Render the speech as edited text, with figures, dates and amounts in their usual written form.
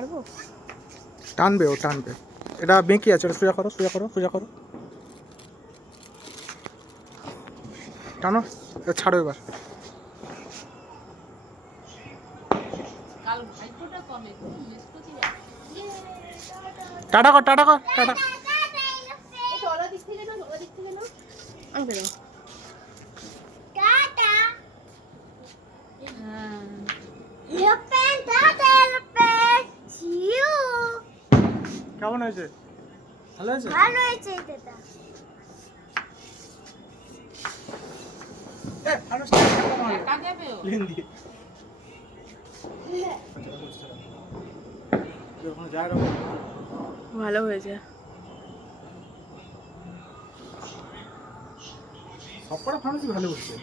পারবো? টানবে, ও টানবে। এটা বেঁকি আছে, এটা সোজা করো, সোজা করো, সোজা করো। টানো, এটা ছাড়ো এবার। কাল ভাইফোঁটা কবে? বৃহস্পতিবার। টাটা কর, টাটা কর, টাটা। একটু ওলা দিক থেকে নাও, ওলা দিক থেকে নাও। আমাকে দাও। কেমন হয়েছে? ভালো হয়েছে? ভালো হয়েছে এটা। একা যাবে ও? প্লেন দিয়ে। ভালো হয়েছে। সবকটা ফার্মেসি ভালো হচ্ছে।